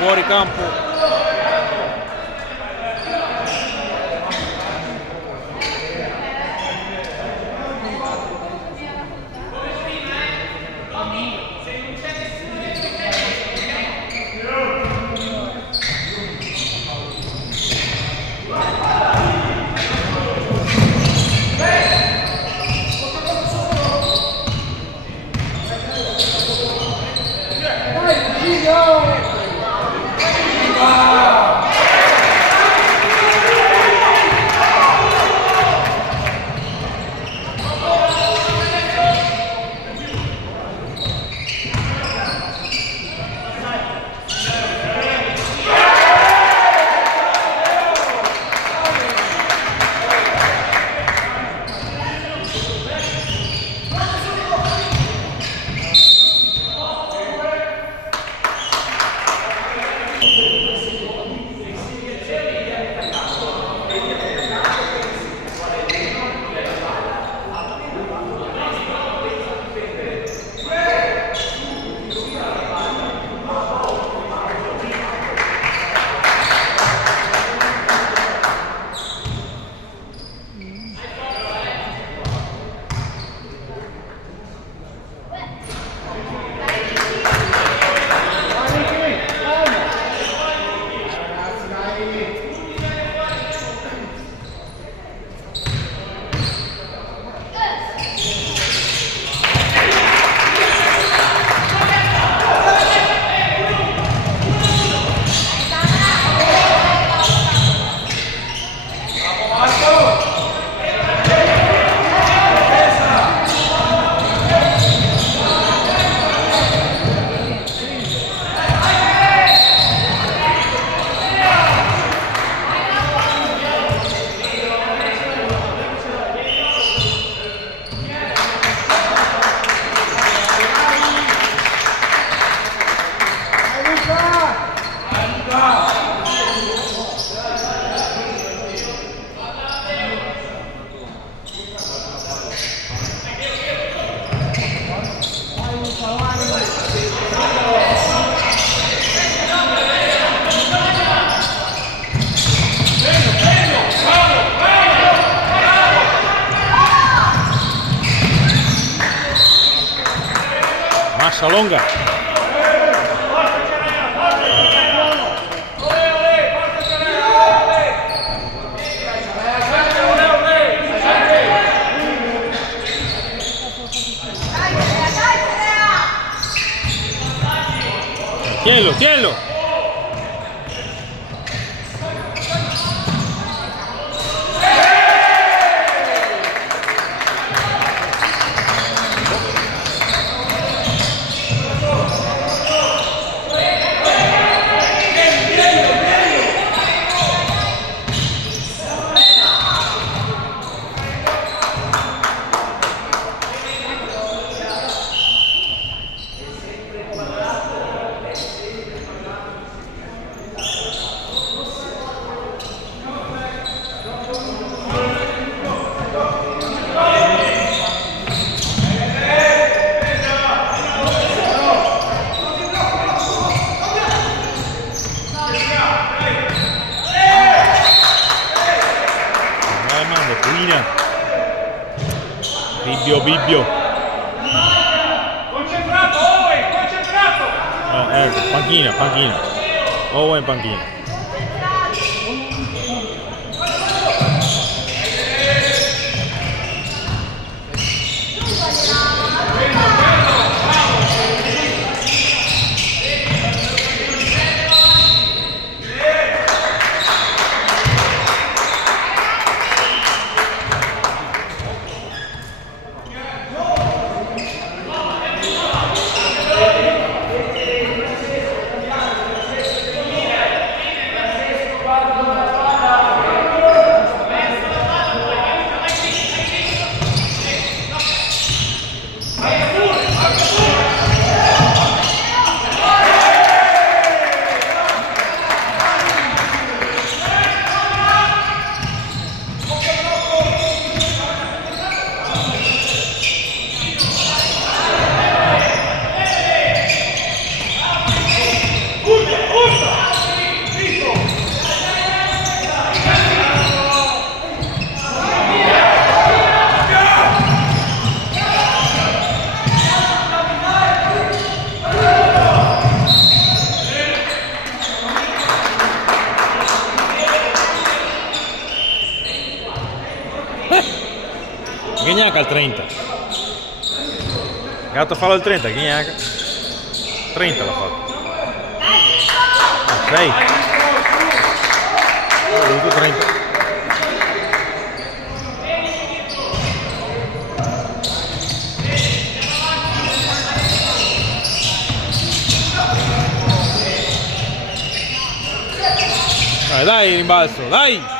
Fuori campo. Massa longa. Tienilo, tienilo. Bibbio. Concentrato, Owen, concentrato. No, panchina. Owen panchina. Gnacca al 30. Gatto fallo al 30, Gnacca. 30 l'ha fatto. 6. Ho avuto 30. Dai, rimbalzo, dai!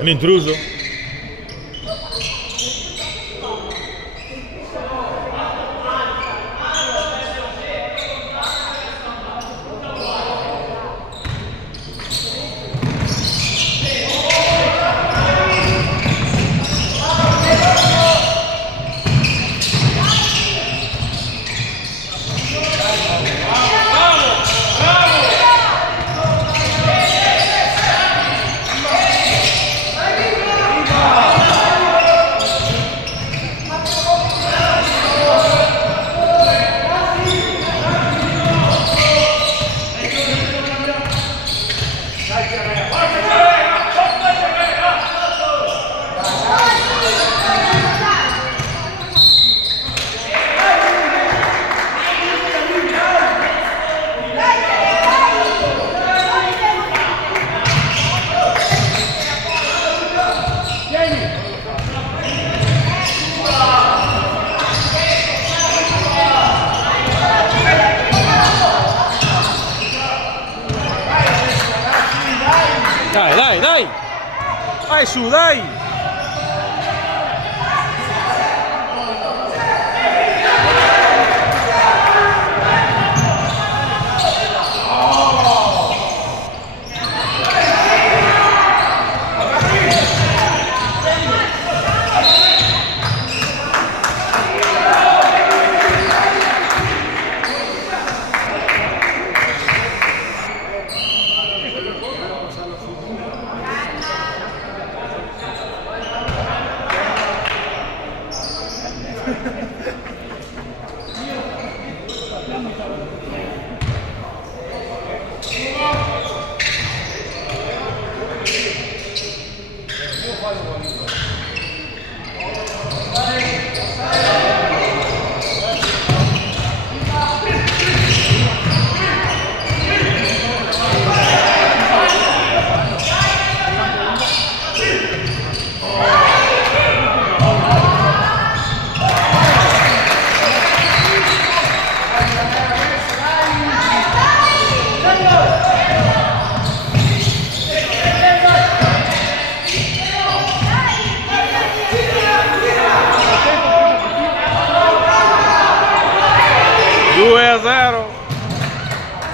Un intruso? Dai, dai, dai! Vai su, dai!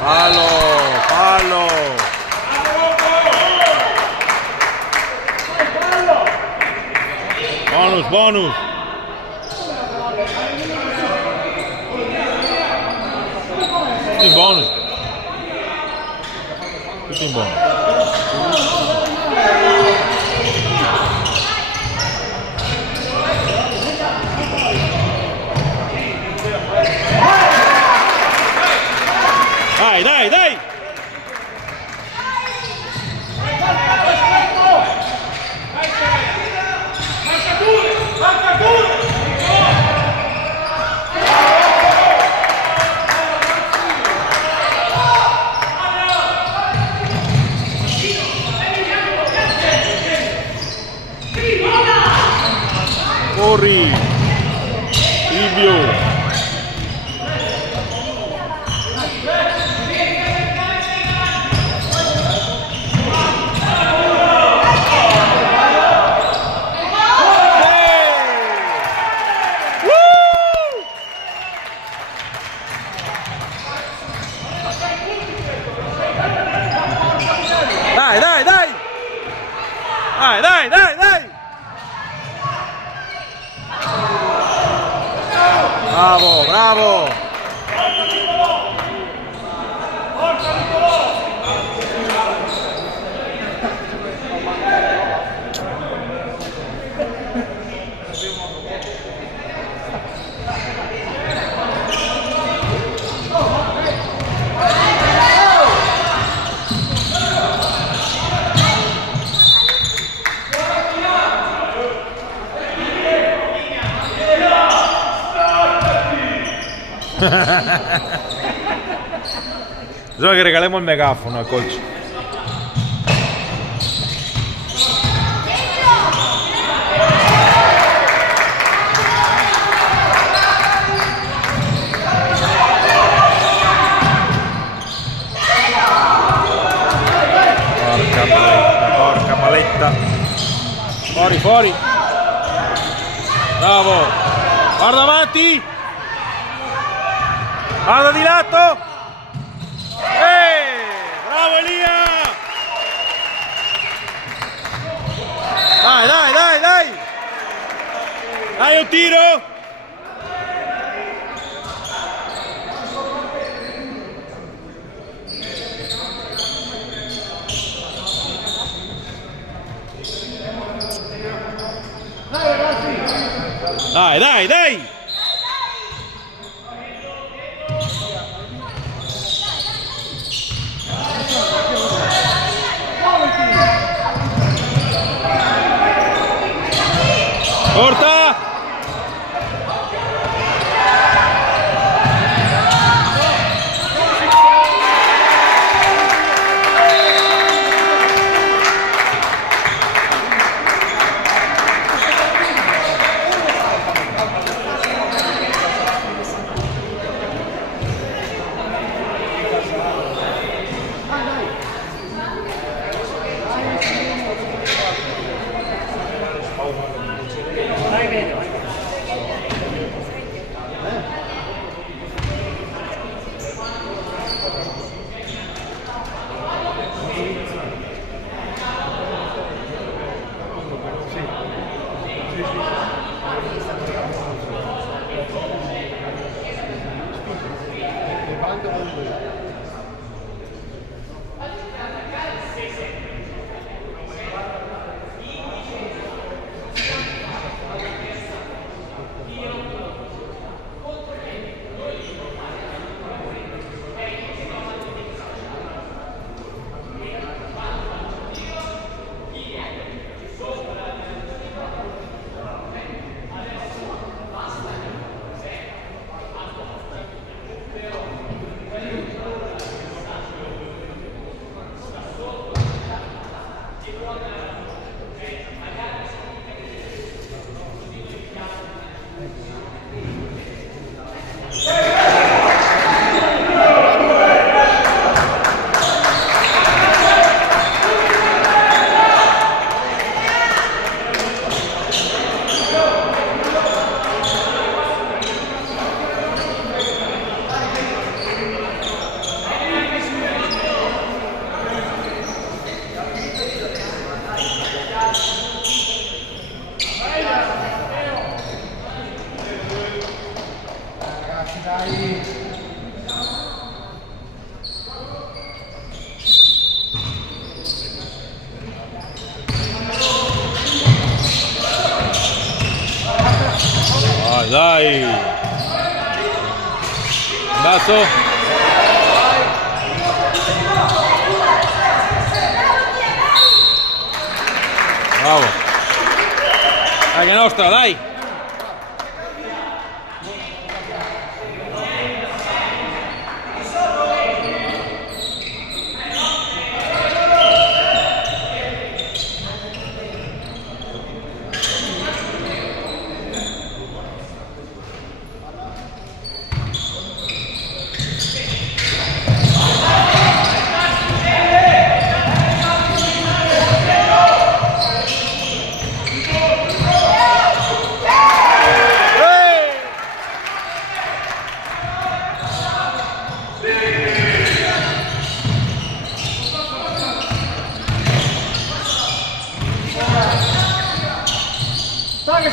Fallo, fallo. Bonus, bonus. Tutti in bonus. Tutti in bonus. Corri. Silvio. Dai, dai, dai! Dai, dai, dai, dai! Bravo, bravo! Bisogna che regaliamo il megafono al coach. Porca paletta. Fuori, fuori. Bravo. Guarda avanti. Guarda di lato! Bravo Elia! Dai, dai, dai, dai! Dai un tiro! Dai, dai, dai! Porta! Dai! Basso! Bravo! Dai, che è nostra, dai! Dai,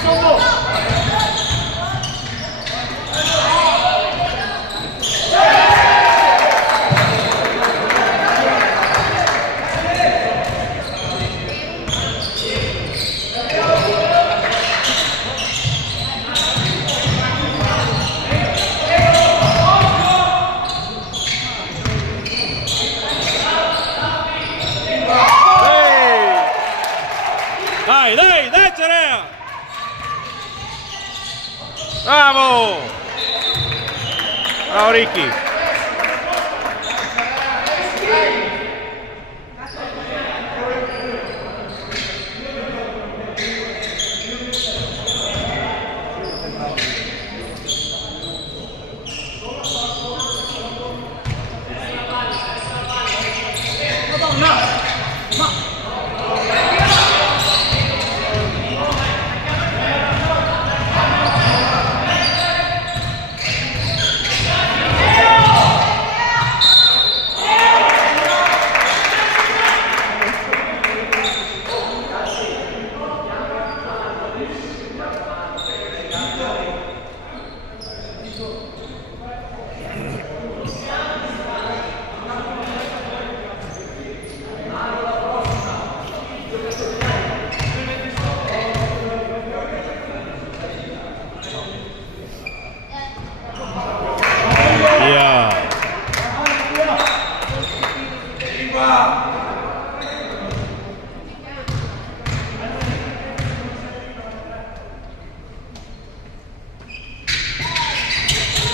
Cerea! Bravo! Bravo Ricky!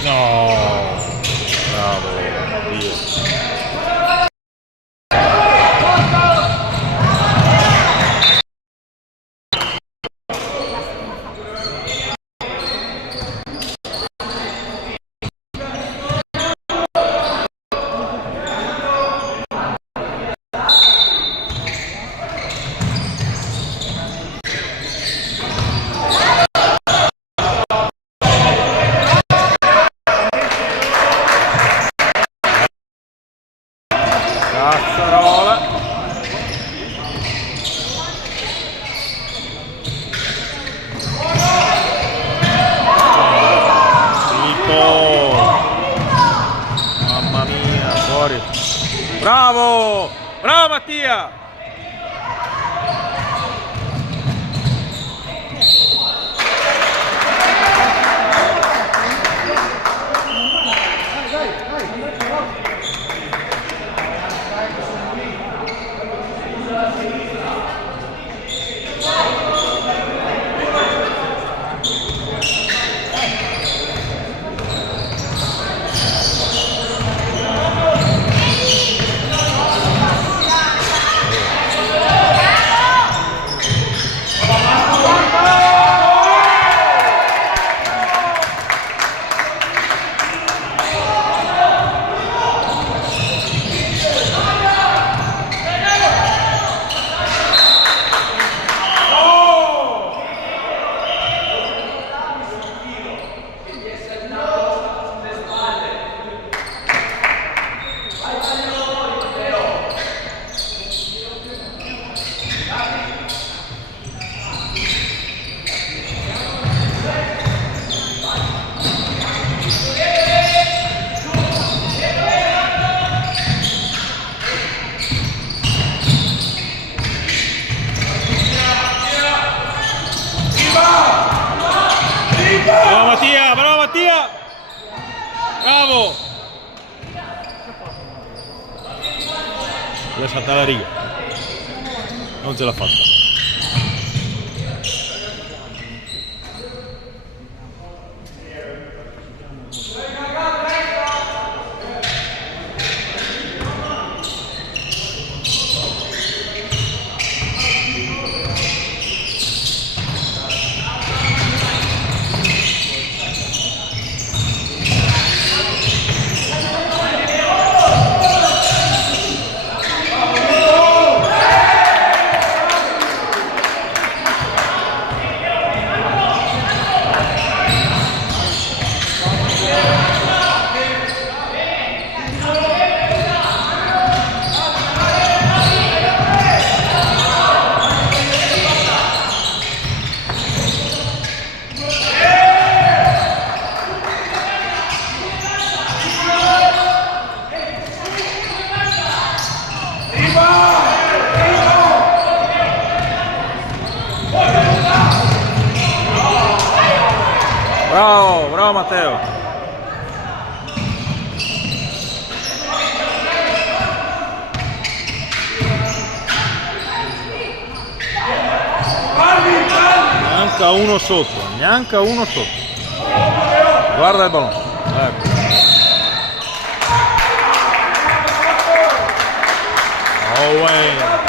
No, bravo, Dio. Cazzarola. Finito. Mamma mia, fuori. Bravo! Bravo Mattia! Bravo Mattia, bravo Mattia! Bravo! Lasciata la riga. Non ce l'ha fatta. Bravo, bravo Matteo. Neanche uno sotto, neanche uno sotto. Guarda il ballone. Ecco. Owen.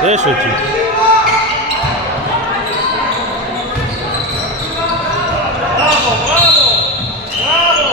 Adesso è 5. Bravo, bravo, bravo.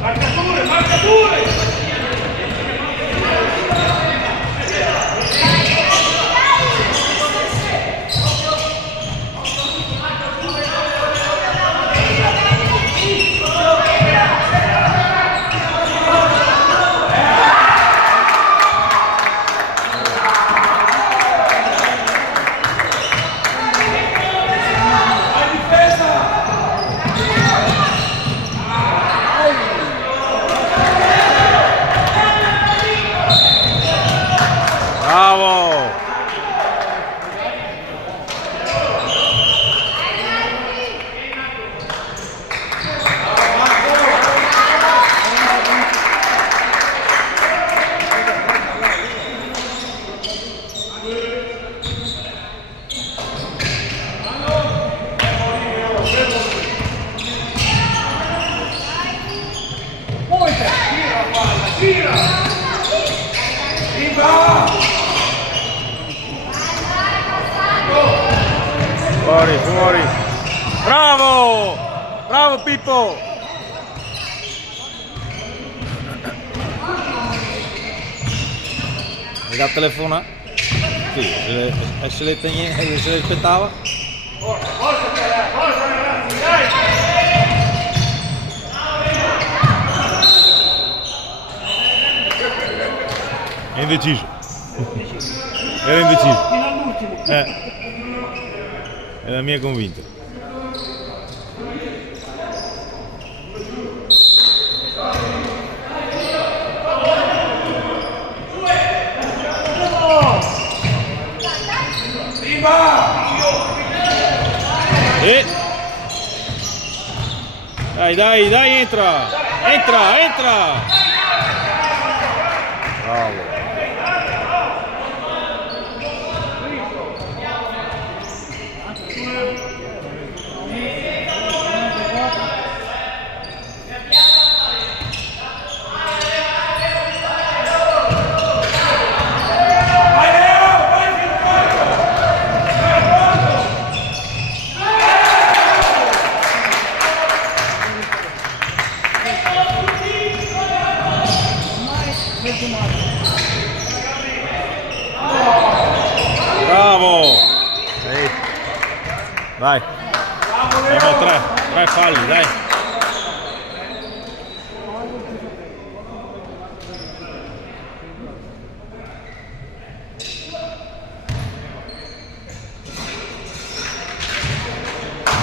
Marcature, marcature. Bravo! Gira, palla, gira. Viva! Fuori, fuori! Bravo! Bravo Pippo! Mi dà telefona? Sì, se le aspettava. Forza, forza ragazzi, dai! È indeciso. Era indeciso. Fino all'ultimo. È la mia convinta. E dai, entra! Entra! Bravo! Bravo! Sì. Vai! Abbiamo tre falli, dai!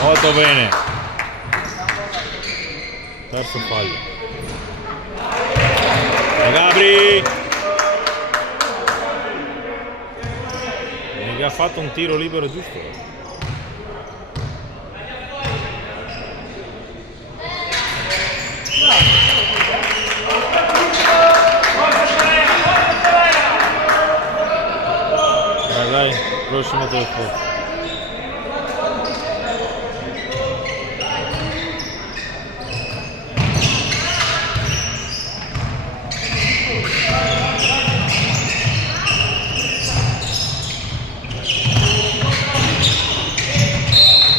Molto bene! Terzo fallo. Gabri! Che ha fatto un tiro libero giusto. Dai, prossimo tempo.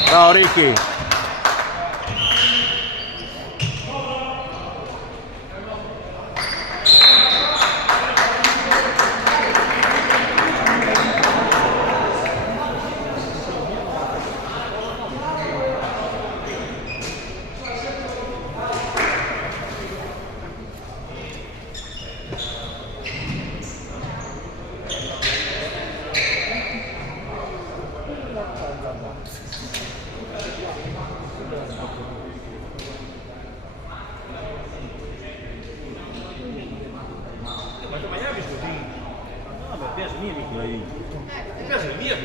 Ciao Ricky. piace via.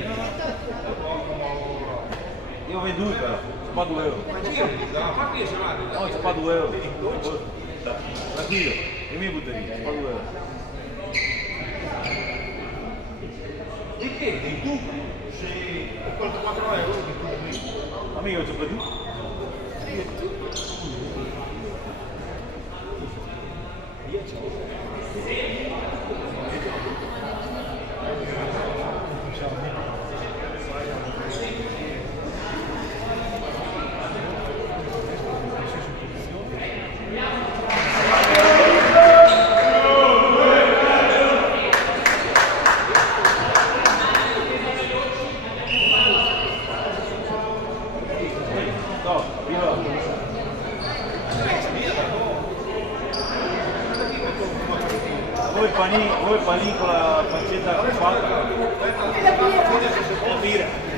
Io ho venduto però, c'è pas 2 euro. Ma giri, ma qui ce l'ha. No, c'è pas 2 euro. Tranquillo, le mie butterie, c'è pas 2 euro. Di che? Dei tubi? Sì. 44 euro di tubi. Amico, c'è pas tu? No, io... Vuoi il panino con la pancetta fatta? La birra.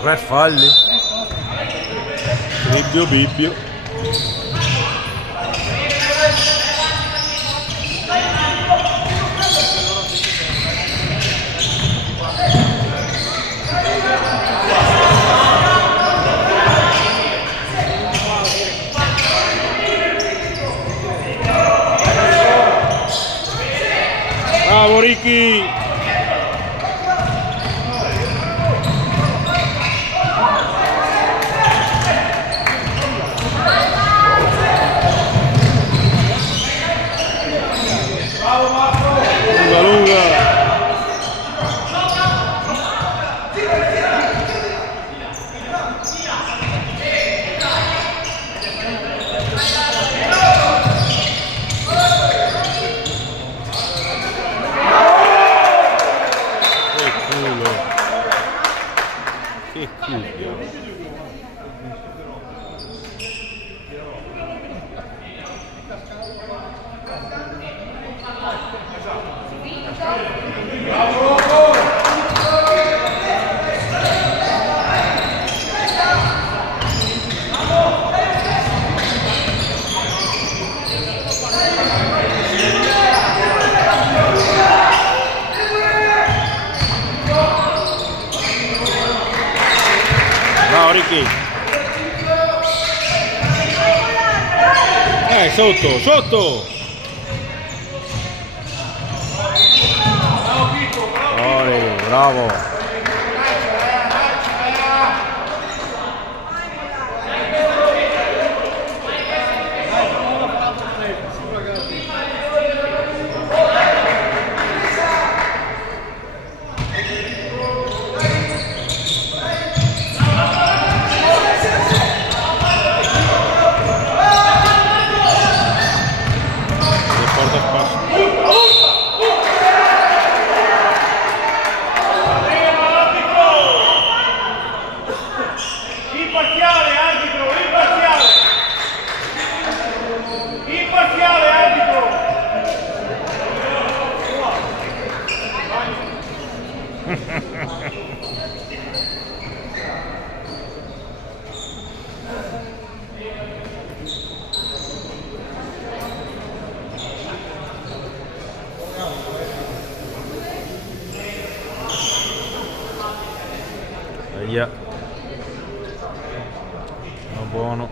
Tre falli. Bibbio Bibbio. Bravo Ricky. Lunga lunga. Che culo. Che culo. Bravo Ricky. Sotto, sotto. Bravo. Porta spasso. Imparziale arbitro, imparziale! Imparziale arbitro! Via. Buono.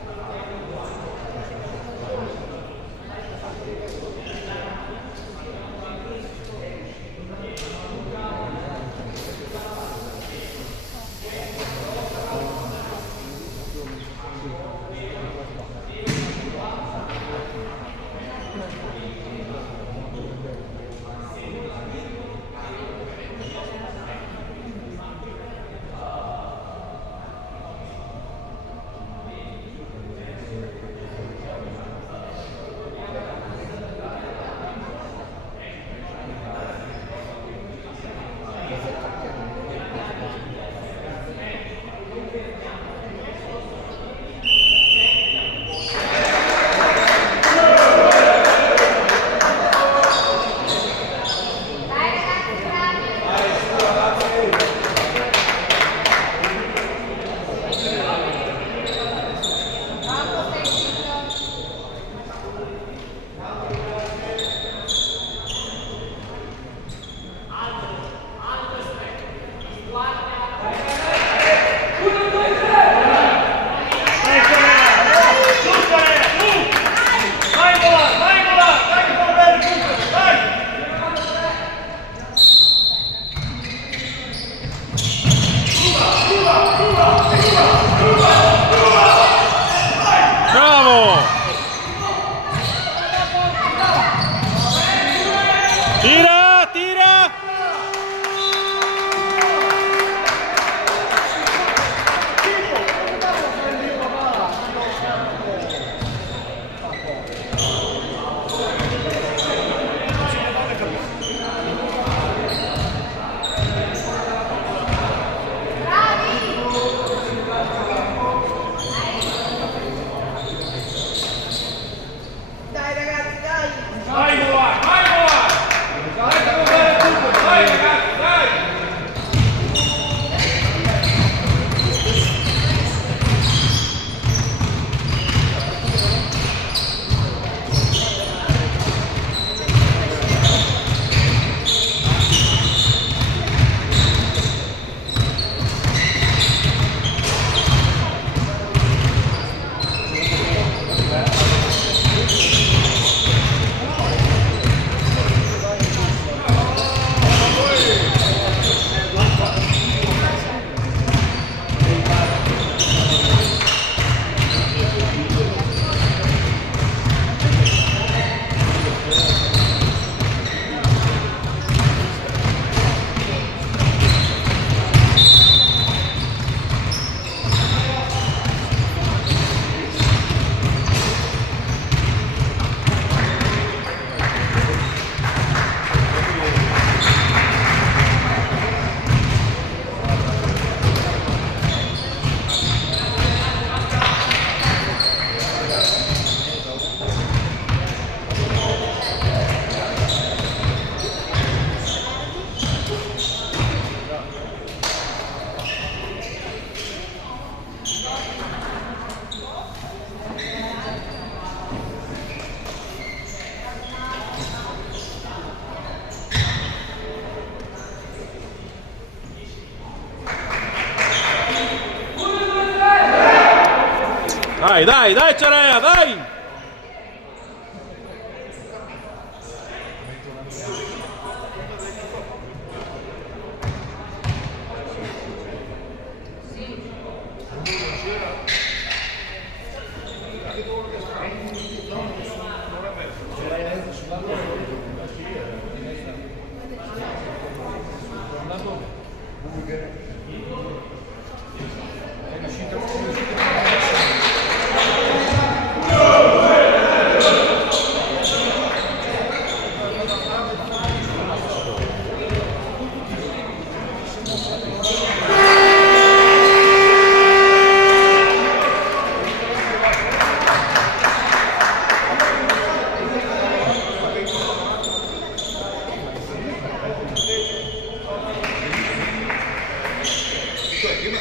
Dai, dai, dai Ciarea, dai!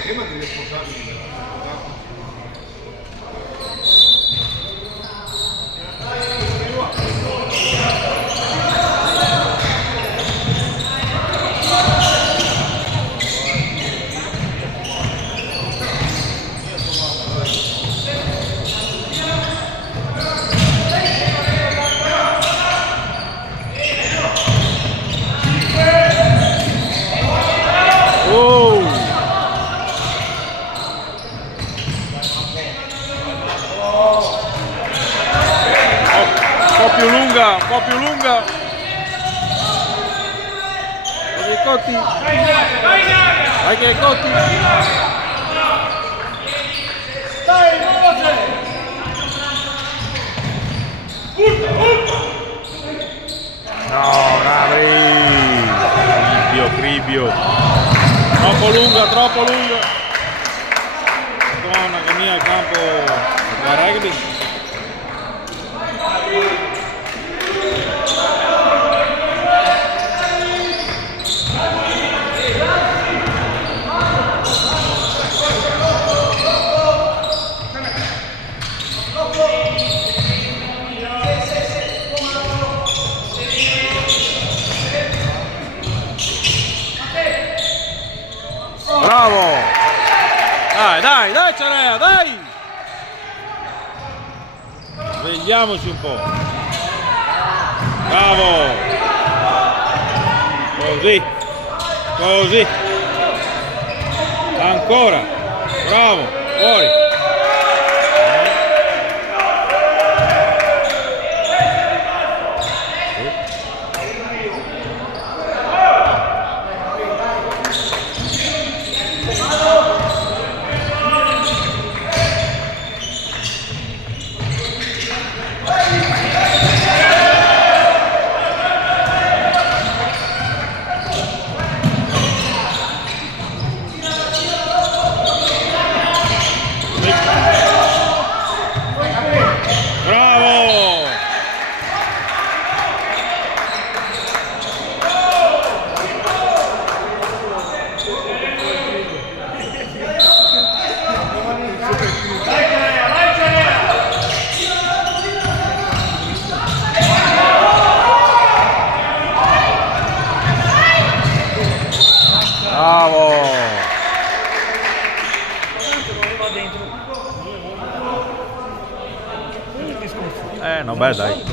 Prima dei responsabili. Un po' più lunga. Vai che Cotti. Vai che Cotti. Dai, veloce! No, bravi. Cribio. Troppo lunga. Madonna che mia il campo da rugby. Bravo! Dai Ciarea, dai! Svegliamoci un po'. Bravo! Così. Ancora. Bravo, fuori. No, beh dai.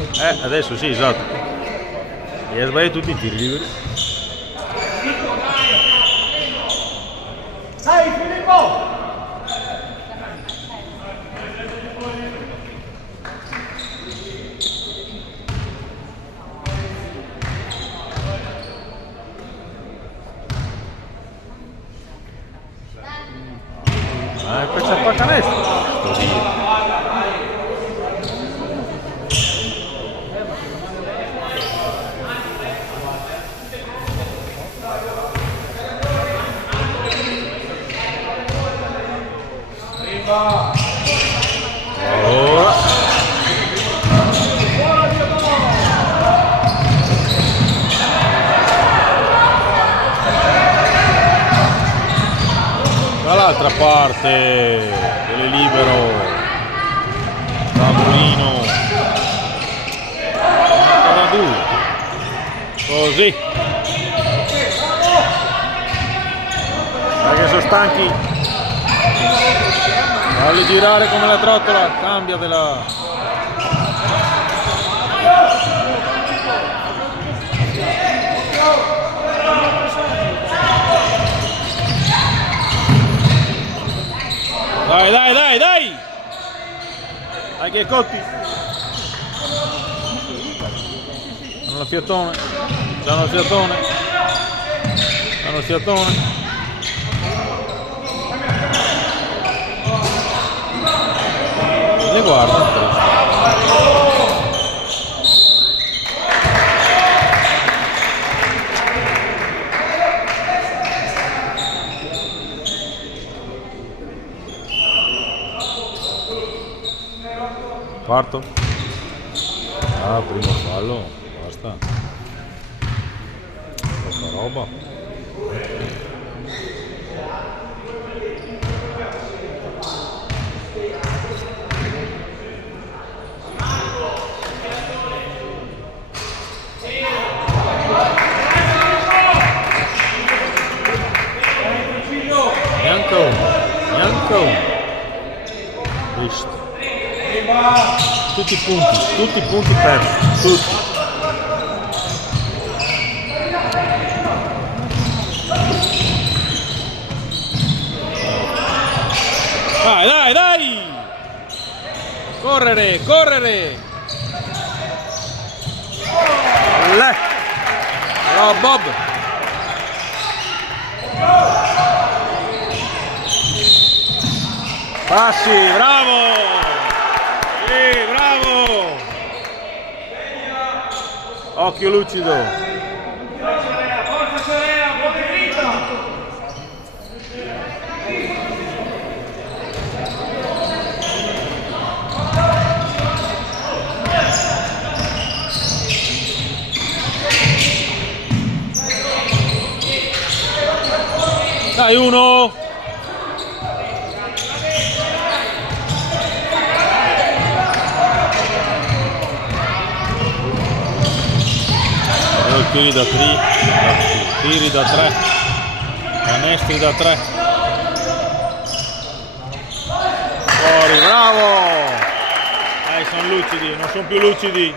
Adesso sì, esatto. E hai sbagliato tutti i tiri liberi. Dai, Filippo! Questa fa canestro. Ora. Dall'altra parte delle libero Tamburino ancora due così perché sono stanchi Falli girare come la trottola, cambiatela. Dai, dai, dai, dai! Dai che cotti! Hanno la fiatone, c'hanno il fiatone, hanno il fiatone. Le guarda. Quarto. Ah, primo fallo, basta. Poca roba. Neanche uno. Visto. Tutti i punti persi, tutti. Dai, dai, dai! Correre, correre! Bravo Bob! Passi, bravo! Bravo! Occhio lucido! Forza Serena, buon diritto! Dai, uno! Tiri da 3, tiri da 3, canestri da 3. Fuori, bravo! Dai, sono lucidi, non sono più lucidi.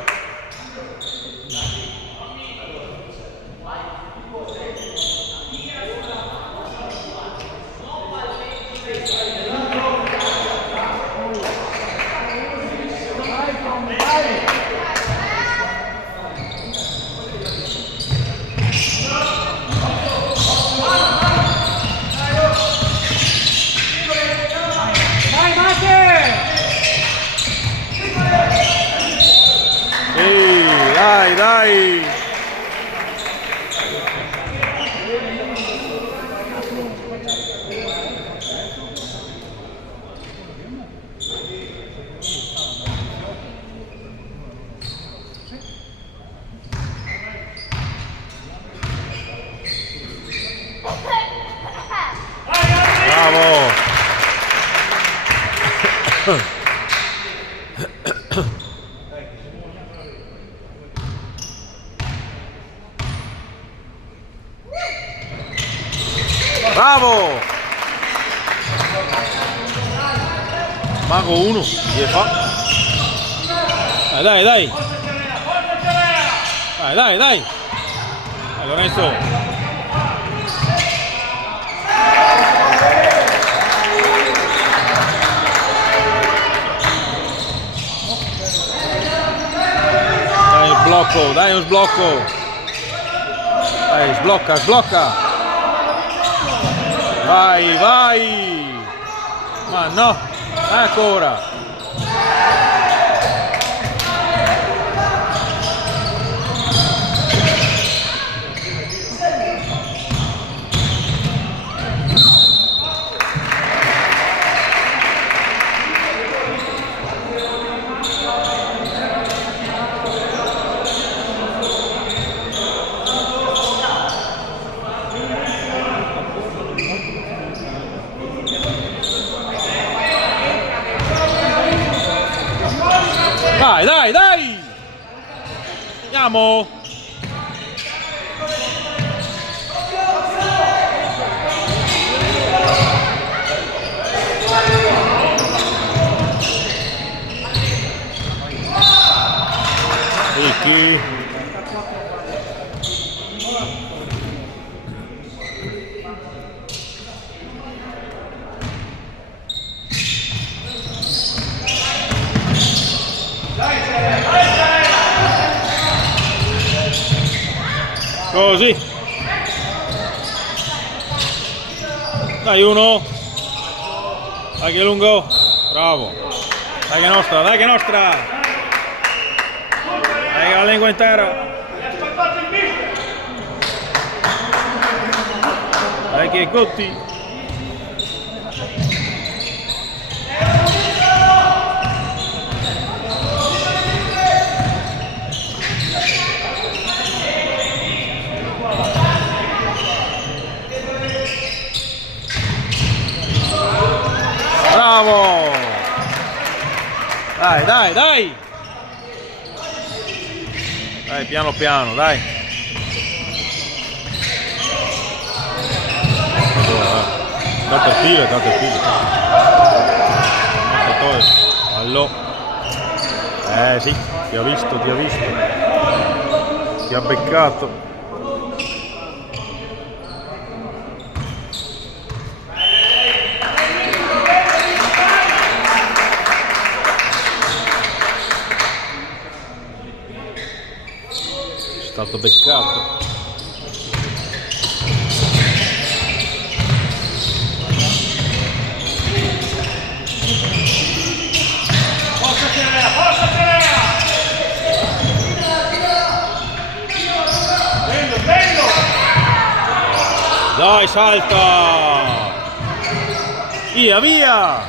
Dai, dai! Bravo! Bravo! Mago 1, gli fa. Dai, dai, dai! Dai, dai, dai! Dai, Lorenzo! Dai un blocco, dai un sblocco! Dai, sblocca, sblocca! Vai, vai! Ma no! Ancora! Dai, dai, dai! Andiamo! Chi? Così. Dai uno. Dai che lungo. Bravo. Dai che è nostra, dai che è nostra. Dai che la lingua intera. Dai che Cotti. Bravo! Dai, dai, dai! Dai, piano piano, dai! Date il filo, date il filo. Allo. Sì, ti ha visto, ti ha visto. Ti ha beccato. È stato beccato. Forza Terea! Bello! Dai, salta! Via, via!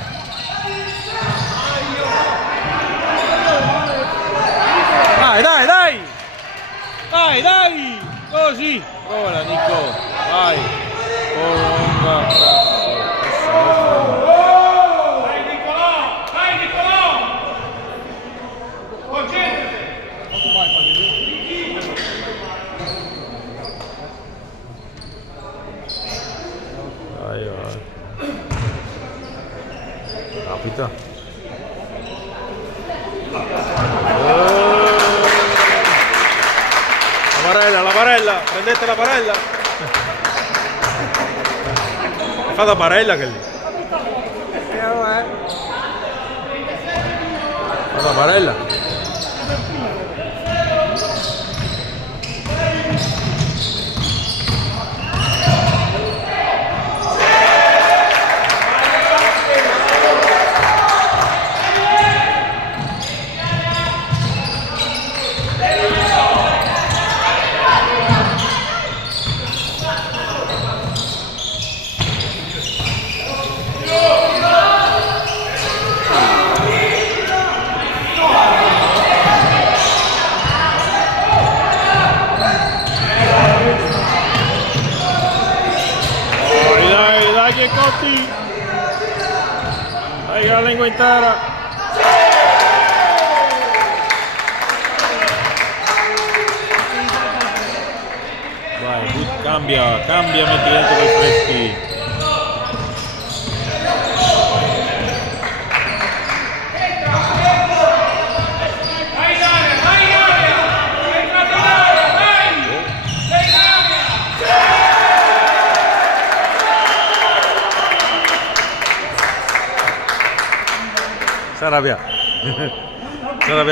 Dai, dai, dai! Dai, dai! Così! Provala, Nico! Vai! Dai, Nicolò! Concentrati! vai, vai! Capita! La barella, prendete la barella. Fa da barella che lì. Fa da barella. Dai che Cotti! Dai la lingua intera! Vai, cambia, metti dentro quei freschi! Sarabia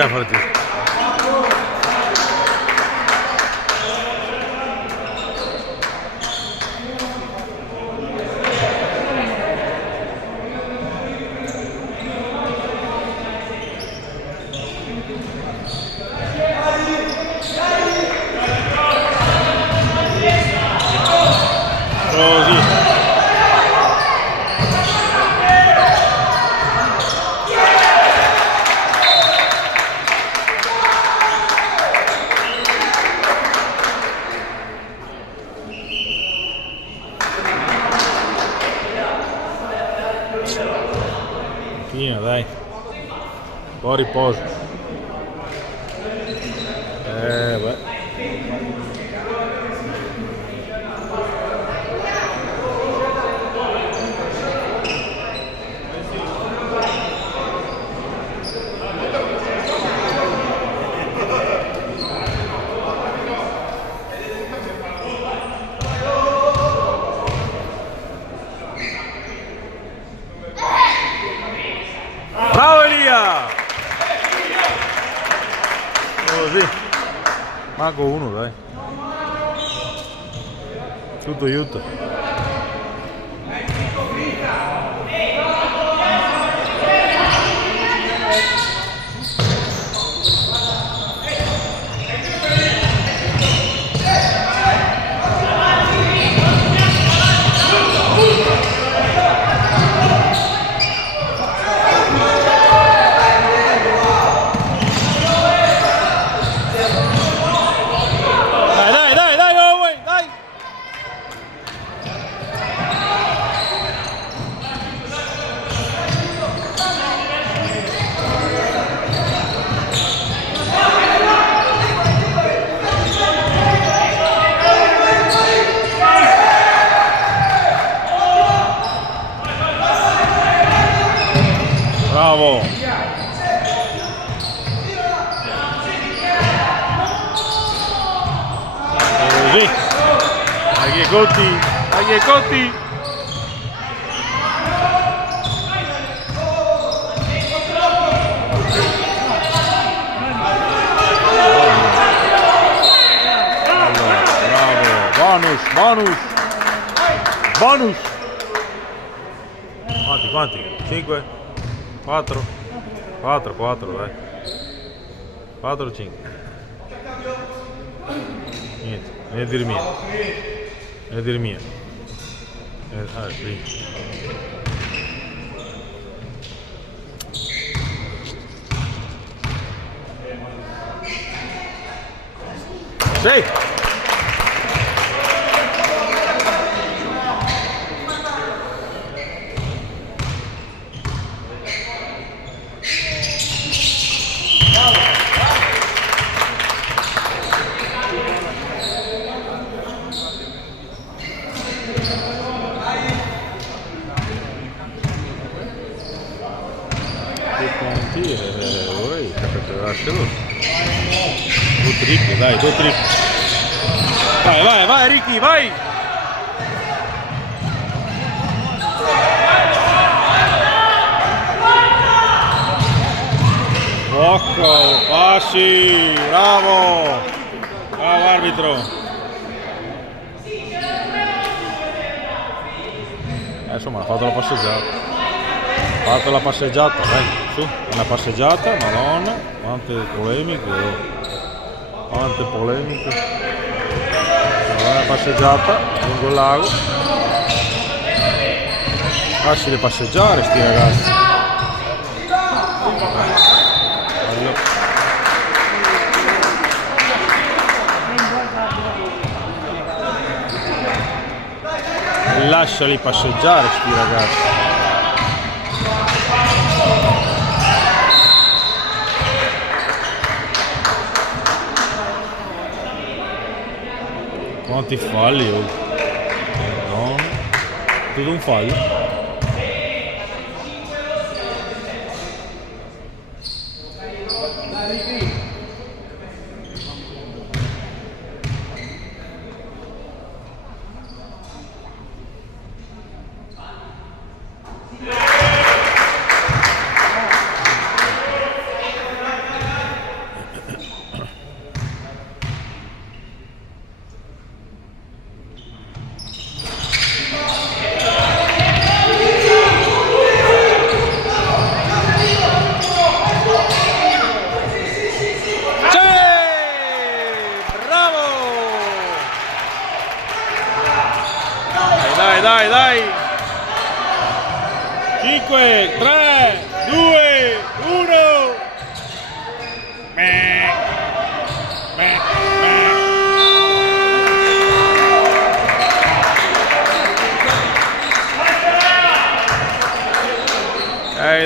fortissimo. Così. Dai, un po' riposo. Beh. Pago uno, dai. Tutto aiuta. Dai, Owen, dai! Bravo! Così! Dai Cotti! Dai Cotti! Allora, bravo! Bonus! Bonus! Quanti? 5? 4? 4, dai. 4 o 5? Niente, ne dir mia. Ne dir mia. Qui. Sì! Dai, 2 tripli. Vai, Ricky, vai! Fuoco, passi, bravo! Bravo arbitro! Insomma, ha fatto la passeggiata. Ha fatto la passeggiata, dai, su, una passeggiata, madonna, quante polemiche, quante polemiche. Una passeggiata lungo il lago. Facile passeggiare sti ragazzi. Lasciali passeggiare sti ragazzi. Quanti falli, oh. No. Tutto un fallo. Dai! 5, 3, 2, 1.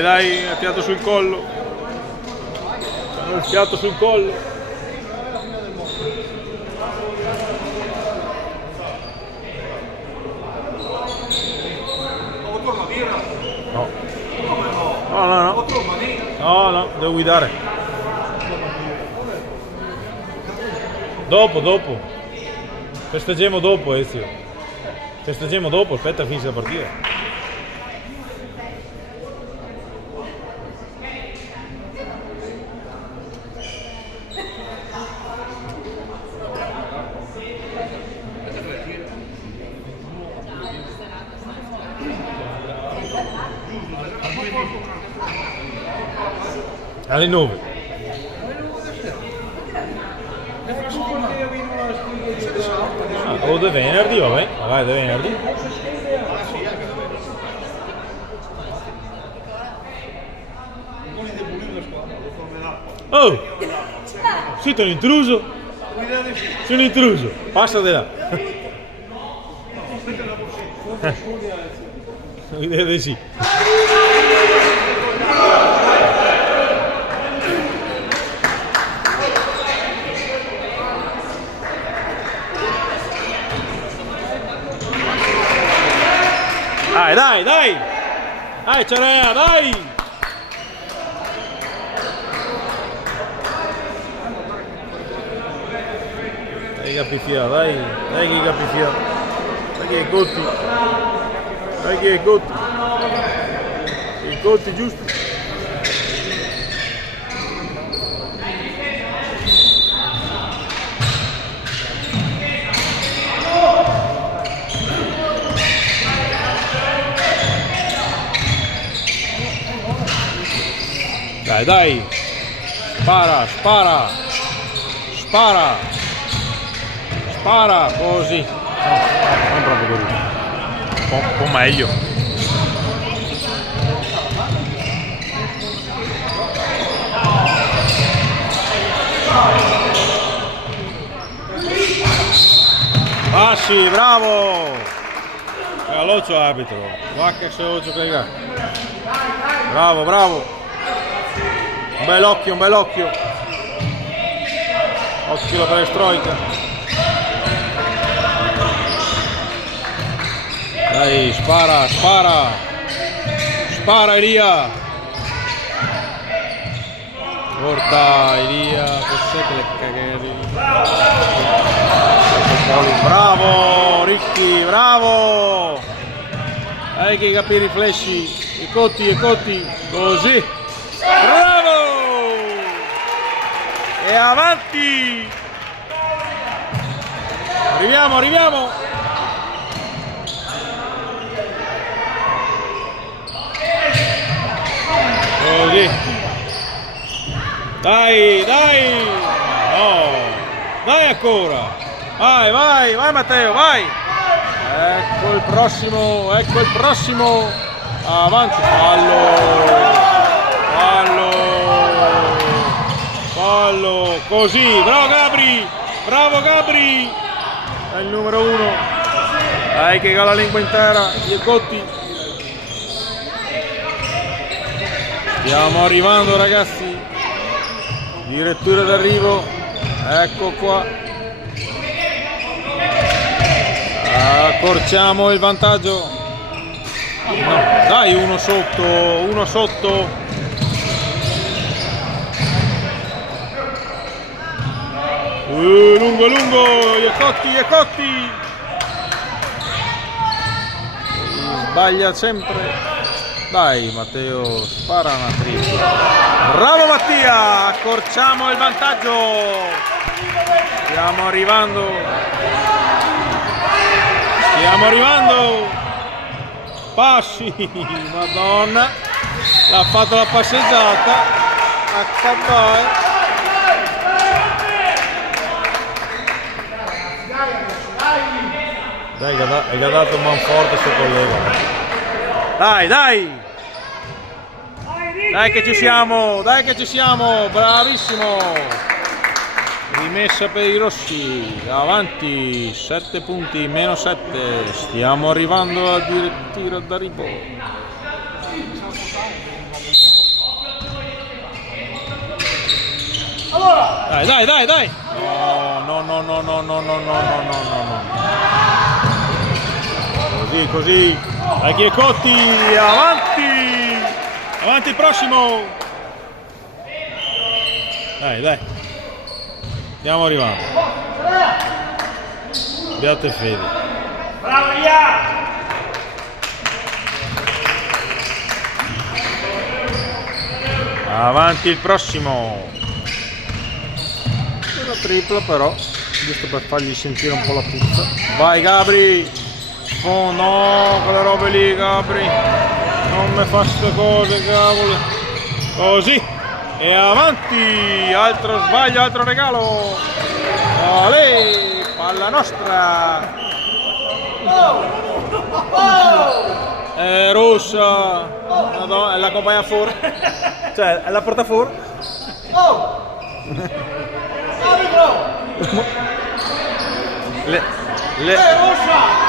Dai, ha tirato sul collo. Hanno il fiato sul collo. No, devo guidare. Dopo. Festeggiamo dopo, Ezio. Festeggiamo dopo, aspetta finisce la partita. Alle 9. O di venerdì, vabbè, vai di venerdì. Oh! Sì, sono intruso! Sono intruso! Passa di là! Vedete sì! Dai, dai, dai! Dai, Ciarea, dai! Dai che capifià, dai che capifià! Dai che è Gotti! Dai che è Gotti! Il Gotti giusto! Dai, dai! Spara, spara! Spara! Spara! Così! No, non proprio così. Un po' meglio. Passi, bravo! Veloce arbitro. Va che se lo gioca. Bravo, bravo! Un bel occhio, un bel occhio. Occhio la perestroica. Dai, spara, spara. Spara Elia. Porta Elia. Cos'è le cagate? Bravo Ricchi, bravo. Hai che capire i riflessi. I cotti. Così. Bravo! E avanti! Arriviamo, arriviamo! Così! Dai, dai! No! Dai ancora! Vai, vai, vai Matteo, vai! Ecco il prossimo, ecco il prossimo! Avanti, fallo, così, bravo Gabri, è il numero 1, dai che ha la lingua intera, gli Gotti, stiamo arrivando ragazzi, direttura d'arrivo, ecco qua, accorciamo il vantaggio, no, dai uno sotto, lungo, Iacotti, sbaglia sempre, dai Matteo, spara una tripla, bravo Mattia, accorciamo il vantaggio, stiamo arrivando, passi, madonna, l'ha fatto la passeggiata, accadai. Dai, gli ha dato Manforte suo collega. Dai! Dai che ci siamo, bravissimo! Rimessa per i rossi, avanti, 7 punti, meno 7, stiamo arrivando a tiro d'arrivo. Dai! No. Così, dai che è Cotti, avanti il prossimo, dai, stiamo arrivando, abbiate fede, bravo Ia! Avanti il prossimo, una tripla però, giusto per fargli sentire un po' la puzza, vai Gabri! Oh no, quelle robe lì Gabri, non mi fa queste cose, cavolo. Così. E avanti. Altro sbaglio, altro regalo. Ale, palla nostra. Rossa. Madonna, la compagna fuori. Cioè, la porta fuori.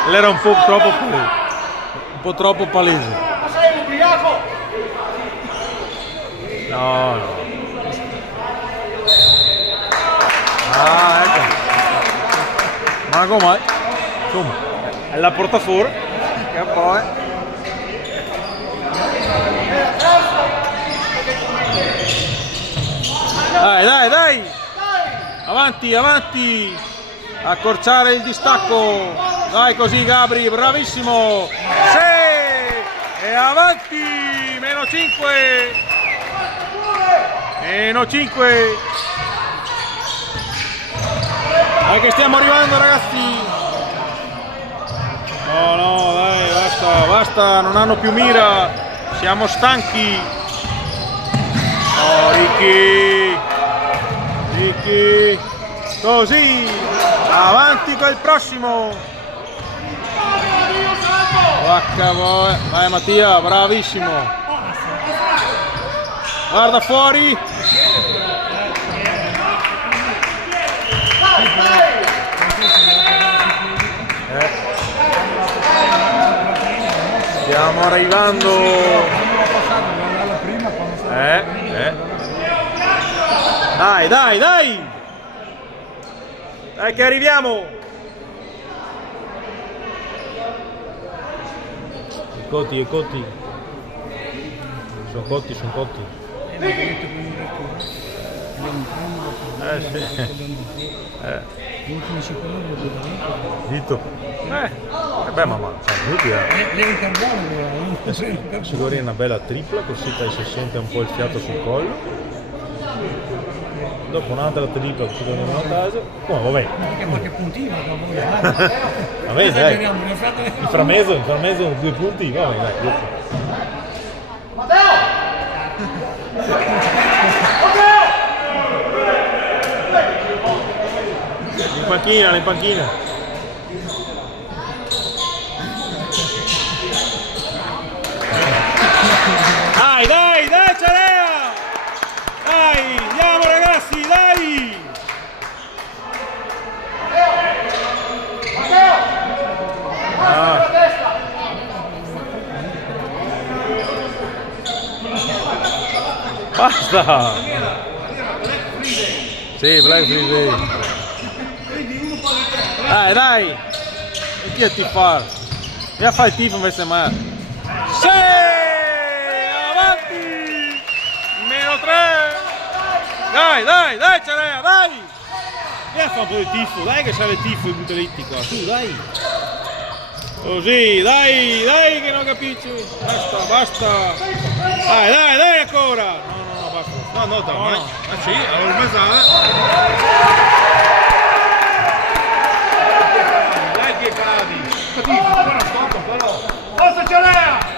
L'era un po' troppo palese. Un po' troppo palese. Ma sei ubriaco? No, no. Ah, ecco. Ma com'è? Insomma, la porta fuori. Che poi. Dai, dai, dai! Avanti, avanti! Accorciare il distacco! Dai così Gabri, bravissimo! Sì! E avanti! Meno 5! Meno 5! Dai che stiamo arrivando ragazzi! No, no, dai, basta, basta, non hanno più mira! Siamo stanchi! Oh, Ricky! Ricky! Così! Avanti col prossimo! Vacca voi! Vai Mattia, bravissimo! Guarda fuori! Stiamo arrivando! Dai, dai, dai! Dai che arriviamo! I cotti. Sono cotti. Sì. Dito. Beh mamma, sicuramente una bella tripla così si sente un po' il fiato sul collo. Dopo un'altra tripla così torniamo a casa. Oh, vabbè. Anche qualche puntino vabbè, dai. Il frameso 2 punti, vabbè, dai. In panchina. Dai, Cialea! Dai, andiamo ragazzi, dai! Basta! Sì, Black Friday. Dai! E chi è tifare? E a fare il tifo invece mai. Sì! Avanti! Meno 3! Dai, Cialea, dai! Vieni a fare un po' di tifo, dai che c'è il tifo in buttelitti qua, tu dai! Così, dai che non capisci! Basta! Dai ancora! No, basta! No, dai! Ah sì, allora mezz'ora! Dai che cadi! Forza Cialea!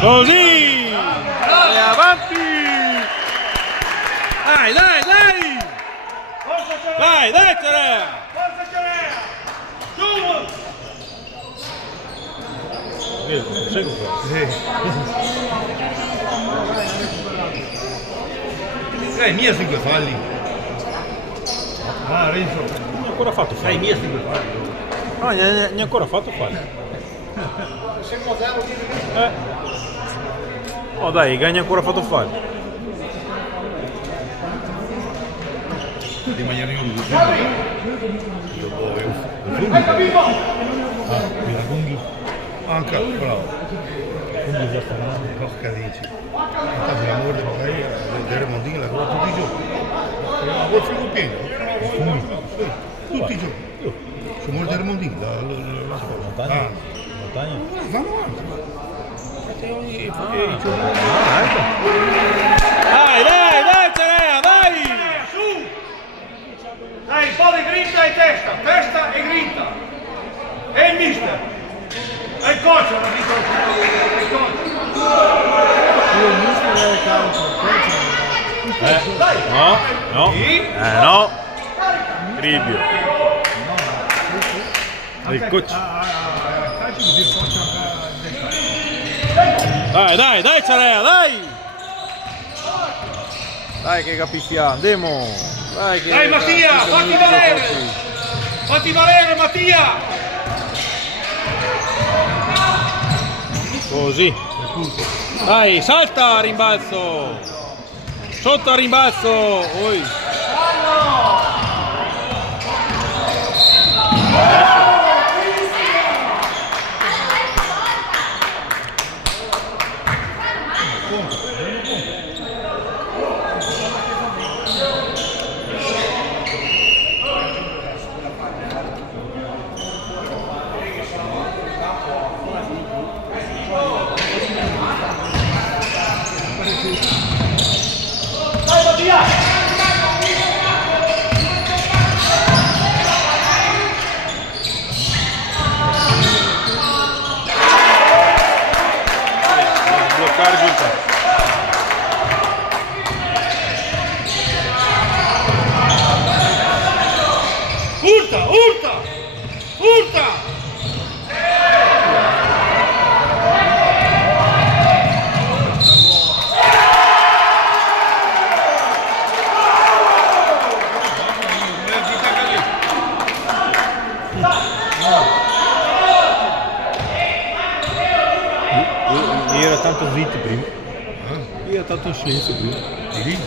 Così! E avanti! Dai! Dai, Cialea! Forza Cialea! Giù! Seguo Mia 5 falli. Ah, Renzo. Non ha ancora fatto fallo. Mia 5 falli. No, ne ha ancora fatto fallo. Oh dai, Gagni ha ancora fatto fallo. Di mangiare in uno. Hai capito? Miragunghi. Anche, bravo. Porca dici. Infatti l'amore del Remondino lavora tutti i giorni. Vuoi frigo pieno? Tutti i giorni. Su molto del Remondino. Montagna? Montagna? Vanno avanti. Dai, Cerea, dai! Su! Dai, un po' di grinta e testa, testa e grinta. E il mister. E il coach, l'ha visto il coach. No, no. Ribbio. Il coach. Dai, Cerea, dai! Dai che capisciamo, andiamo! Dai Mattia, fatti valere! Fatti valere Mattia! Così. Dai, salta a rimbalzo! Sotto a rimbalzo! Oi. Bloccare giù il campo. Urta! Io ero tanto zitto prima. Io ero tanto in silenzio prima. Perché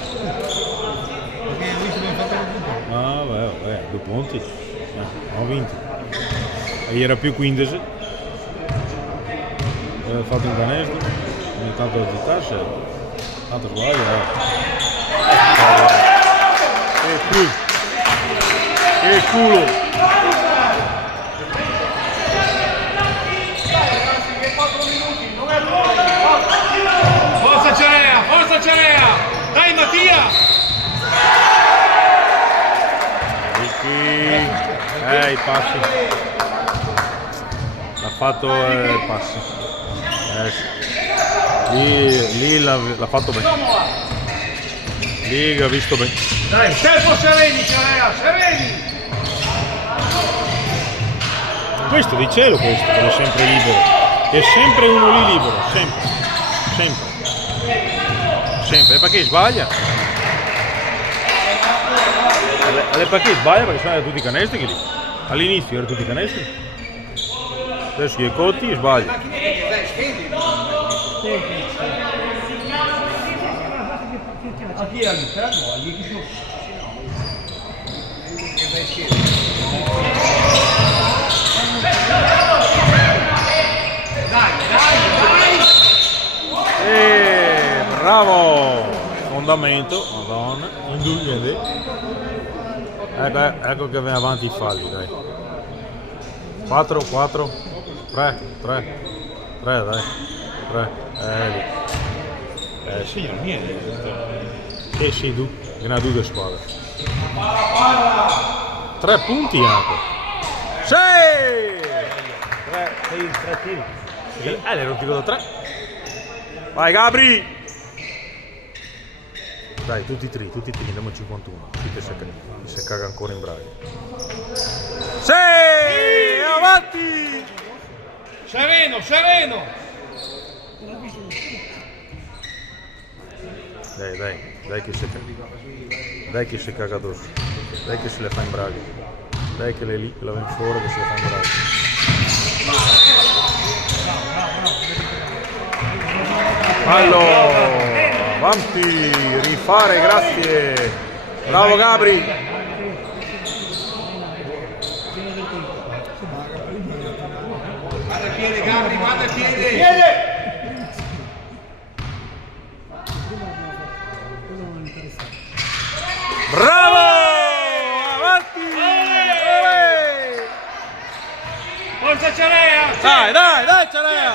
lui si è fatto la punta. Ah, vabbè, 2 punti. Ho vinto. E era più 15. Aveva fatto un canestro. Ogni tanto da zittarsi. Tanto sbaglio. Che culo! Forza Cerea! Dai Mattia! I passi. Ha fatto i passi. Lì l'ha fatto bene. Lì l'ha visto bene. Dai, tempo sereni Cerea, sereni! Questo di cielo questo, che è sempre libero. È sempre uno lì libero, sempre. Sempre, e perché sbaglia? Perché sbaglia? Perché sono tutti canestri che lì. All'inizio erano tutti canestri. Adesso gli cotti e sbaglia. Aquí all'interno, agli chi sono. Bravo! Fondamento, madonna, indulgente. Ecco che viene avanti i falli, dai. 4, 3, dai. 3. Sì, non niente. Sì, tu, viene a 2 squadre. 3 punti anche. Sì! 3 tiri. Era un tiro da 3. Vai Gabri! Dai, tutti i tri, andiamo a 51. Qui si caga ancora in braghe. Sì! Avanti! Sereno! Dai che si caga. Dai che si caga addosso. Dai che se le fa in braghe. Dai che le lì, la ven fuori che se le fa in braghe. Allora! Avanti, rifare, grazie. Bravo Gabri. Guarda il piede Gabri, guarda il piede! Cerea! Dai, dai, dai, Cerea!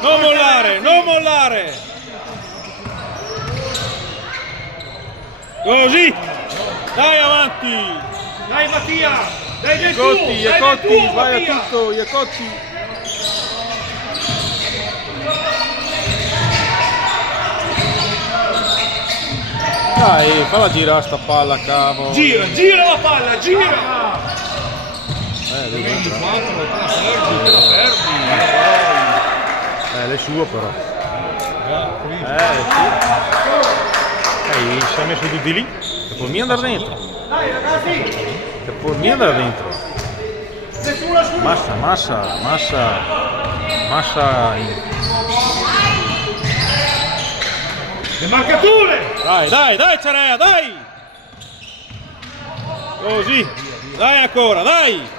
Non mollare, non mollare! Così! Dai avanti! Dai Mattia! Dai del tuo! Iecotti, Dai del Iecotti, tuo, vai a Mattia! tutto, Iecotti! Dai, falla girare sta palla, cavolo! Gira, gira la palla, gira! Lui entra. 4, te la perdi! Le sue però. Le sue. Si è messo tutti lì. E poi mi andare dentro. Dai ragazzi! E poi mi andare dentro. Nessuna scusa! Massa, massa, massa. Massa. Le marcature! Dai, dai, dai, Cerea, dai! Così. Dai ancora, dai!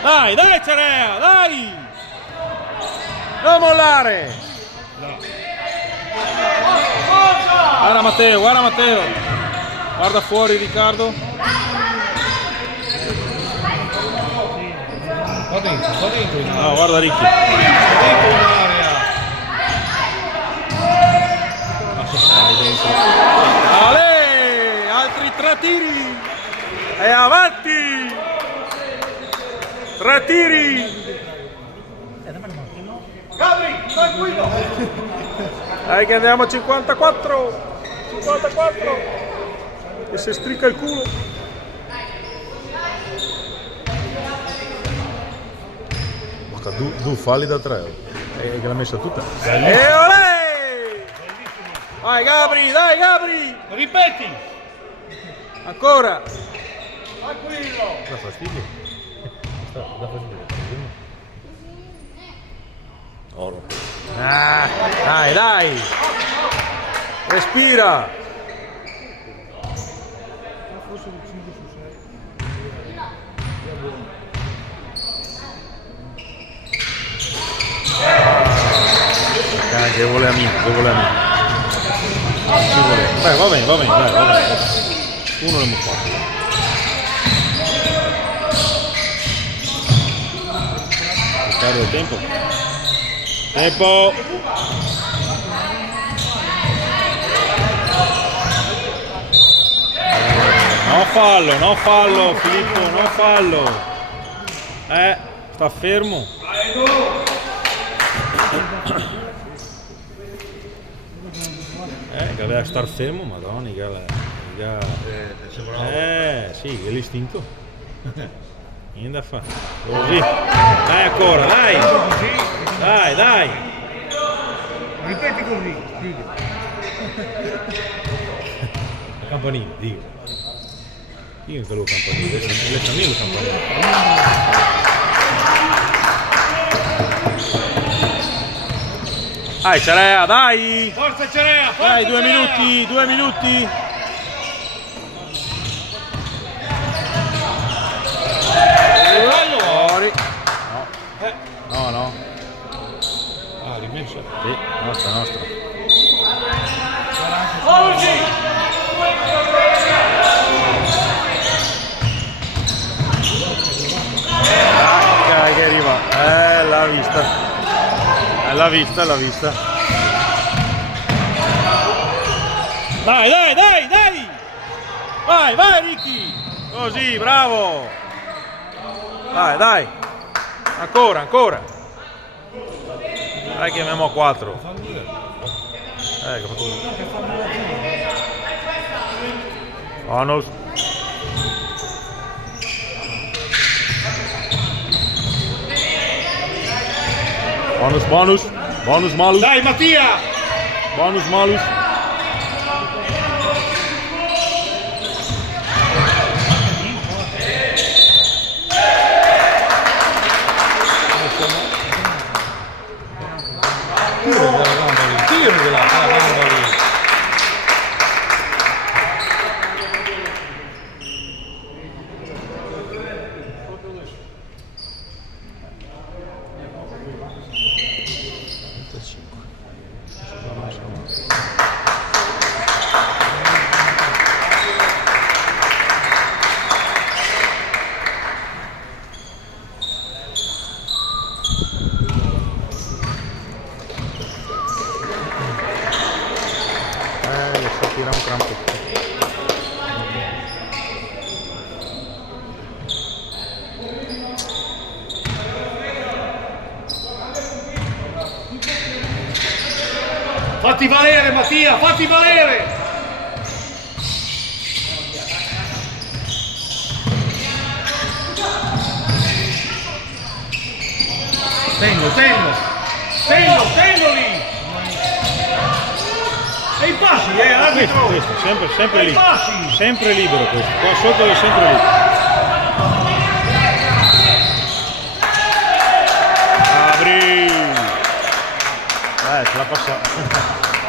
Dai, dai, Cerea, dai! Non mollare! Guarda Matteo, guarda Matteo! Guarda fuori Riccardo! Qua dentro. No, guarda Ricchi! Dentro in area. Ale! Altri 3 tiri! E avanti! 3 tiri! Gabri, tranquillo! Dai che andiamo a 54! 54! E se stricca il culo! Guarda, due falli da 3 e che l'ha messa tutta! E olè! Vai Gabri, dai Gabri! Ripeti! Ancora! Tranquillo! Dà fastidio? Dà fastidio? Oro. Dai, dai! Respira! Che vuole a me, che vuole a me. Ci vuole. Dai, va bene, dai, va bene. Uno l'abbiamo fatto. Riccardo, il tempo. Tempo! Non fallo Filippo, non fallo! Sta fermo! Che deve star fermo, madonna, sì, è l'istinto. Niente da fare. Così. Dai ancora, dai! Dai, dai! Ripeti così. La campanina, dico. Io quello campanile, lascia me il campanile. Dai Cerea, dai! Forza Cerea! Forza Dai, 2 Cerea! minuti, 2 minuti! Fuori! No. No. Ah, rimessa. Sì, nostra. Dai che arriva. L'ha vista. Dai! Vai Ricky! Così, bravo! Dai! Ancora! Dai che abbiamo a 4. Che fa tutto. Bonus. Bonus malus. Dai Mattia! Bonus malus. Tiro della gamba lì. fatti valere! Tengo lì! E i passi, arbitro! Questo, sempre lì. Passi. Sempre libero questo. Qua sotto è sempre lì. Apri! Se l'ha passato.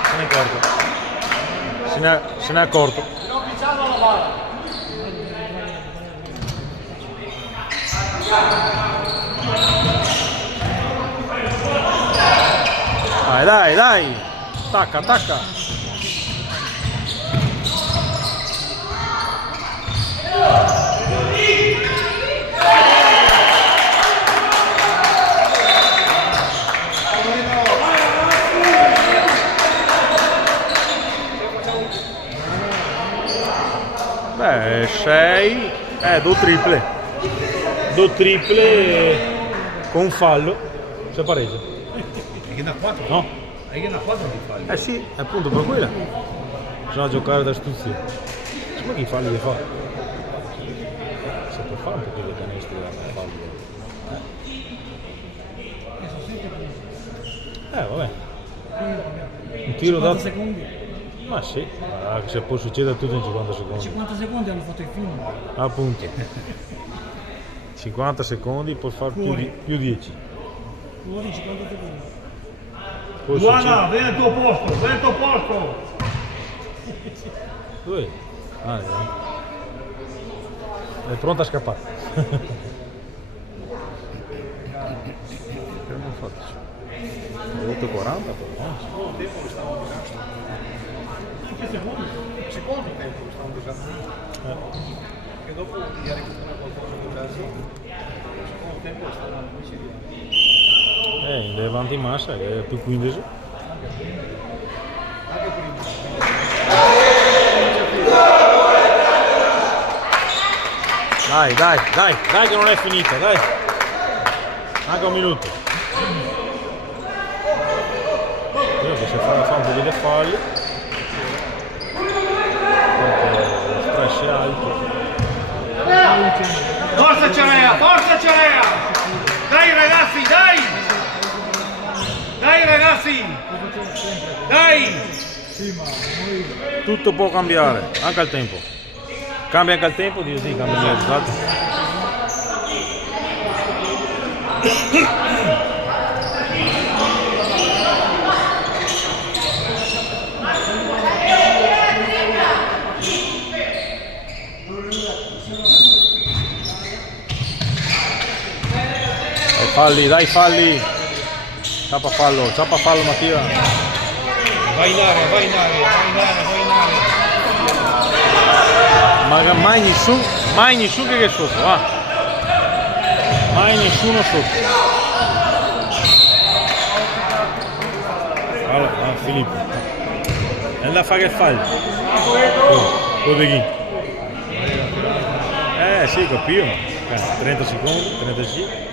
Se n'è accorto. Se n'è accorto. Dai! Attacca! Beh, 6, due triple con un fallo, c'è pareggio. Che da 4? No? Che da 4 di falli. Sì, appunto per quella. Bisogna giocare da astuzia. Ma che falli devi fare? Se può fare un po' di canestri da falli. Vabbè. Un tiro da... secondi. Ma sì, ma se può succedere tutto in 50 secondi. 50 secondi hanno fatto il film. Appunto. 50 secondi puoi fare più 10. Fuori 50 secondi. Poi Luana, vieni al tuo posto! Dove? È pronta a scappare. Che abbiamo fatto? Ho detto 40 però. Secondo tempo che stavano giocando. E dopo ieri che stavano qualcosa secondo tempo stavano In davanti in massa è più 15. anche per il Dai che non è finita, dai. Anche un minuto. Io che se fa un po' di falli. Lo stress è alto. Forza Ciarea! Dai ragazzi! Dai! Tutto può cambiare, anche al tempo. Cambia anche al tempo, Dio sì, cambia il risultato. Dai falli! Ciappa fallo Mattia! vai in area. Ma mai nessuno che è sotto, va! Mai nessuno sotto! Allora, Filippo! Andiamo a fare il fallo! Dove chi? Sì, capito! 30 secondi, 35.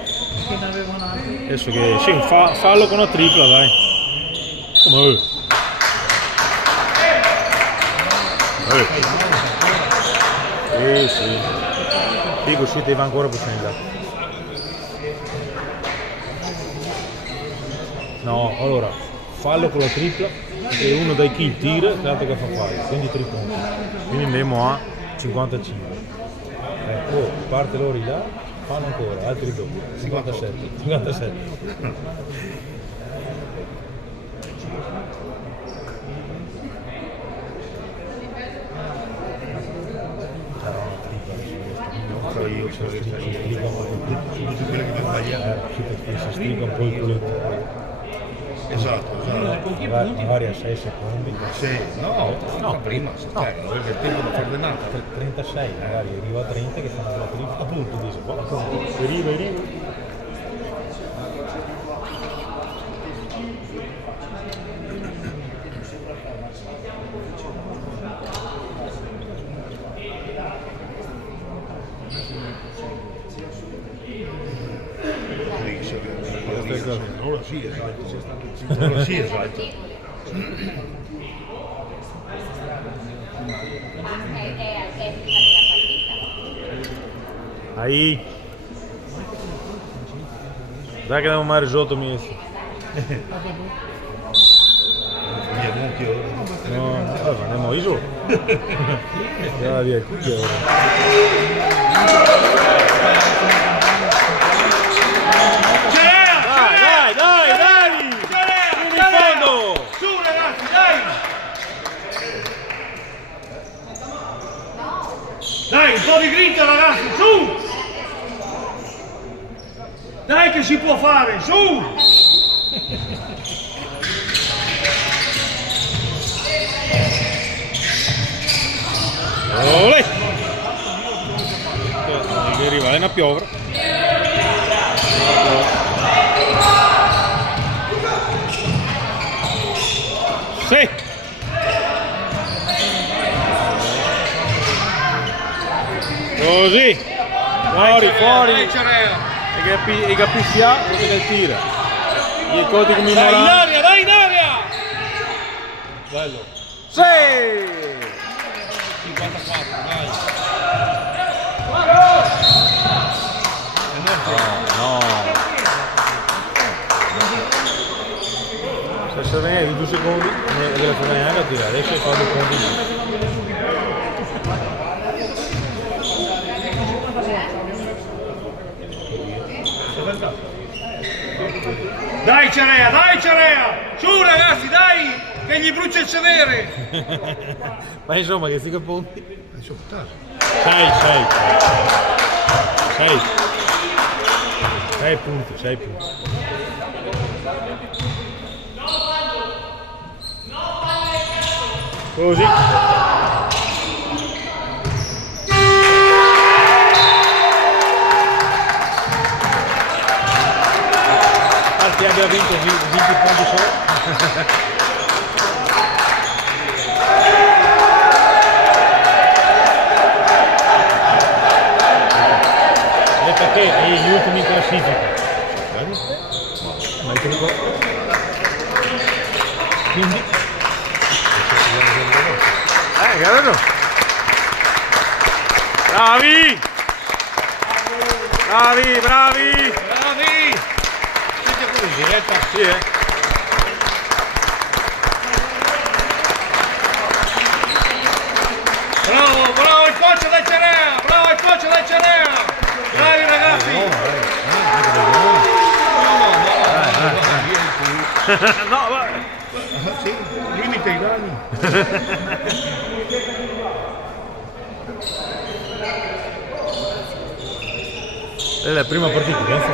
Adesso che sì, un fallo con una tripla, dai. Come? Sì. Dico sì, deve ancora possibilità. No, allora, fallo con la tripla e uno dai kill tira e l'altro che fa fallo, quindi 3 punti. Quindi andremo a 55. Parte loro là, fanno ancora, altri 2, 57. Io sono tutti quelli che devo sbagliare. Si striga un po' il culetto. Esatto. Magari a 6 secondi. Sì, no, prima, perché il tempo non perde nada. 36, magari arriva a 30 che fanno la tripla. Appunto, dice, arriva. Ora sì, esatto. Aí. Dai che devo mai risotto messo. No, vabbè, andiamo a iso. Andiamo via il cucchiaio. Dai! Fino in fondo! Su ragazzi, dai! Dai, un po' di grinta ragazzi, su! Dai che si può fare, su! Olè! Che arriva a piovere. Sì! Così! Fuori! Dai Ciarea! E capisci a che tira. Gli codi come Dai in ignoranti. aria, dai in aria! Bello. Sì! 54, dai. No! Se viene di 2 secondi, non deve fare neanche a tirare, adesso fa 2 secondi. Dai Ciarea! Su ragazzi, dai! Che gli brucia il sedere! Ma insomma che stico punti? Insomma, dai. 6 punti, 6 punti. Così. Infatti abbia vinto 20 punti solo. Perché è gli ultimi in classifica. Ma che dico? Quindi? Guarda! Bravi! Senti quello in diretta. Sì, Bravo il coach dai Ciarea! Bravi ragazzi! no, va. Sì, limita i danni. È la prima partita, penso.